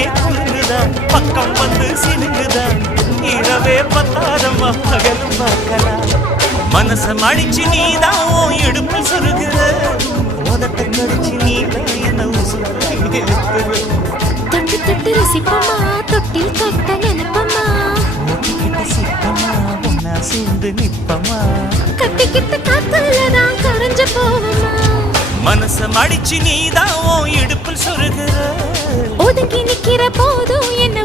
மனமே குலுங்குதா பக்கம் வந்து சினுங்குதா இரவே பத்தாரம்மா பகலும் பார்க்கலாம் மனச மடிச்சு நீதான் உன் இடுப்பில் சொருகிற உதட்ட கடிச்சு நீதான் என்ன உசுறு தொட்டு தொட்டு ரசிப்பமா தொட்டில் கட்ட நினைப்பமா ஒட்டிக்கிட்ட சிப்பமா ஒன்னா சேர்ந்து நிப்பமா கட்டிக்கிட்ட காத்துலதான் கரைஞ்ச போவமா மனச மடிச்சு நீதான் உன் இடுப்பில் சொருகிற ஒதுங்கி நிக்கிற போதும் என்ன